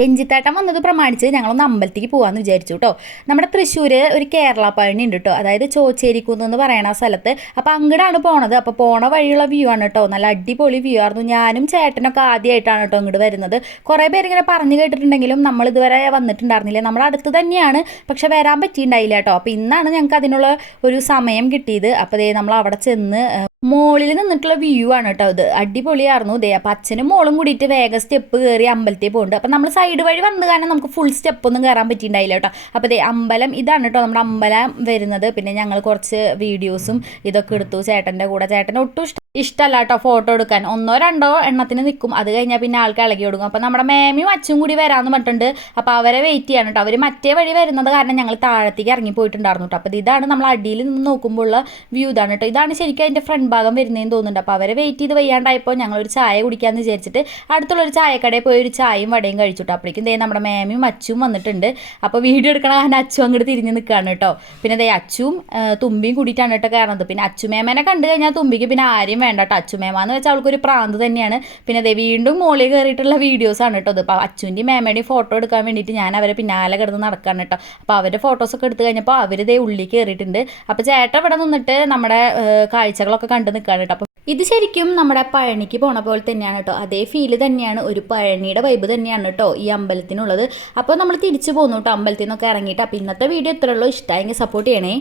രഞ്ജിത്തേട്ടൻ വന്നത് പ്രമാണിച്ച് ഞങ്ങളൊന്ന് അമ്പലത്തേക്ക് പോകാമെന്ന് വിചാരിച്ചു കേട്ടോ. നമ്മുടെ തൃശ്ശൂർ ഒരു കേരള പഴനി ഉണ്ട് കേട്ടോ, അതായത് ചോച്ചേരിക്കുന്ന് എന്ന് പറയുന്ന സ്ഥലത്ത്. അപ്പോൾ അങ്ങോട്ടാണ് പോണത്. അപ്പോൾ പോണ വഴിയുള്ള വ്യൂ ആണ് കേട്ടോ, നല്ല അടിപൊളി വ്യൂ ആയിരുന്നു. ഞാനും ചേട്ടനൊക്കെ ആദ്യമായിട്ടാണ് കേട്ടോ ഇങ്ങോട്ട് വരുന്നത്. കുറേ പേരിങ്ങനെ പറഞ്ഞു കേട്ടിട്ടുണ്ടെങ്കിലും നമ്മൾ ഇതുവരെ വന്നിട്ടുണ്ടായിരുന്നില്ല. നമ്മുടെ അടുത്ത് തന്നെയാണ്, പക്ഷെ വരാൻ പറ്റിയിട്ടുണ്ടായില്ല കേട്ടോ. അപ്പോൾ ഇന്നാണ് ഞങ്ങൾക്ക് അതിനുള്ള ഒരു സമയം കിട്ടിയത്. അപ്പോൾ ദേ നമ്മൾ അവിടെ ചെന്ന് മോളിൽ നിന്നിട്ടുള്ള വ്യൂ ആണ് കേട്ടോ ഇത്. അടിപൊളിയായിരുന്നു. ദേ അപ്പം അച്ഛനും മോളും കൂടിയിട്ട് വേഗം സ്റ്റെപ്പ് കയറി അമ്പലത്തിൽ പോകുന്നുണ്ട്. അപ്പം നമ്മൾ സൈഡ് വഴി വന്നു കാരണം നമുക്ക് ഫുൾ സ്റ്റെപ്പൊന്നും കയറാൻ പറ്റിയിട്ടുണ്ടായില്ല കേട്ടോ. അപ്പോൾ ദേ അമ്പലം ഇതാണ് കേട്ടോ നമ്മുടെ അമ്പലം വരുന്നത്. പിന്നെ ഞങ്ങൾ കുറച്ച് വീഡിയോസും ഇതൊക്കെ എടുത്തു ചേട്ടൻ്റെ കൂടെ. ചേട്ടന് ഒട്ടും ഇഷ്ടമല്ല കേട്ടോ ഫോട്ടോ എടുക്കാൻ. 1-2 എണ്ണത്തിന് നിൽക്കും, അത് കഴിഞ്ഞാൽ പിന്നെ ആൾക്ക് ഇളകി കൊടുക്കും. അപ്പോൾ നമ്മുടെ മേമിയും അച്ഛനും കൂടി വരാമെന്ന് പറഞ്ഞിട്ടുണ്ട്. അപ്പോൾ അവരെ വെയിറ്റ് ചെയ്യാണ് കേട്ടോ. അവർ മറ്റേ വഴി വരുന്നത് കാരണം ഞങ്ങൾ താഴത്തേക്ക് ഇറങ്ങി പോയിട്ടുണ്ടായിരുന്നു കേട്ടോ. അപ്പോൾ ഇതാണ് നമ്മൾ അടിയിൽ നിന്ന് നോക്കുമ്പോൾ ഉള്ള വ്യൂ ഇതാണ് കേട്ടോ. ഇതാണ് ശരിക്കും അതിൻ്റെ ഫ്രണ്ട് ഭാഗം വരുന്നതെന്ന് തോന്നുന്നുണ്ട്. അപ്പോൾ അവരെ വെയിറ്റ് ചെയ്ത് വയ്യാണ്ടായപ്പോൾ ഞങ്ങളൊരു ചായ കുടിക്കാമെന്ന് വിചാരിച്ചിട്ട് അടുത്തുള്ളൊരു ചായക്കടയിൽ പോയി ഒരു ചായയും വടയും കഴിച്ചിട്ടോ. അപ്പോഴേക്കും ദേ നമ്മുടെ മേമിയും അച്ഛനും വന്നിട്ടുണ്ട്. അപ്പോൾ വീഡിയോ എടുക്കണ കാരണം അച്ഛൻ അങ്ങോട്ട് തിരിഞ്ഞ് നിൽക്കുകയാണ് കേട്ടോ. പിന്നെ ദേ അച്ഛനും തുമ്പിയും കൂടിയിട്ടാണ് കേട്ടോ കയറുന്നത്. പിന്നെ അച്ചുമേമനെ കണ്ടു കഴിഞ്ഞാൽ തുമ്പിക്ക് പിന്നെ ആരും വേണ്ട കേട്ടോ. അച്ചുമേമാന്ന് വെച്ചാൽ അവൾക്കൊരു പ്രാന്ത് തന്നെയാണ്. പിന്നെ ദേ വീണ്ടും മോളിൽ കയറിയിട്ടുള്ള വീഡിയോസാണ് കേട്ടോ. അപ്പോൾ അച്ഛൻ്റെയും മേമയുടെയും ഫോട്ടോ എടുക്കാൻ വേണ്ടിയിട്ട് ഞാൻ അവരെ പിന്നാലെ കിടന്ന് നടക്കാണ് കേട്ടോ. അപ്പോൾ അവരുടെ ഫോട്ടോസൊക്കെ എടുത്ത് കഴിഞ്ഞപ്പോൾ അവർ ദേ ഉള്ളിൽ കയറിയിട്ടുണ്ട്. അപ്പോൾ ചേട്ടൻ ഇവിടെ നിന്നിട്ട് നമ്മുടെ കാഴ്ചകളൊക്കെ കണ്ട് നിൽക്കുകയാണ് കേട്ടോ. അപ്പോൾ ഇത് ശരിക്കും നമ്മുടെ പഴനിക്ക് പോണ പോലെ തന്നെയാണ് കേട്ടോ. അതേ ഫീല് തന്നെയാണ്, ഒരു പഴനിയുടെ വൈബ് തന്നെയാണ് കേട്ടോ ഈ അമ്പലത്തിനുള്ളത്. അപ്പോൾ നമ്മൾ തിരിച്ചു പോന്നു കേട്ടോ അമ്പലത്തിൽ നിന്നൊക്കെ ഇറങ്ങിയിട്ട്. അപ്പോൾ ഇന്നത്തെ വീഡിയോ ഇത്രയുള്ളൂ. ഇഷ്ടമായെങ്കിൽ സപ്പോർട്ട് ചെയ്യണേ.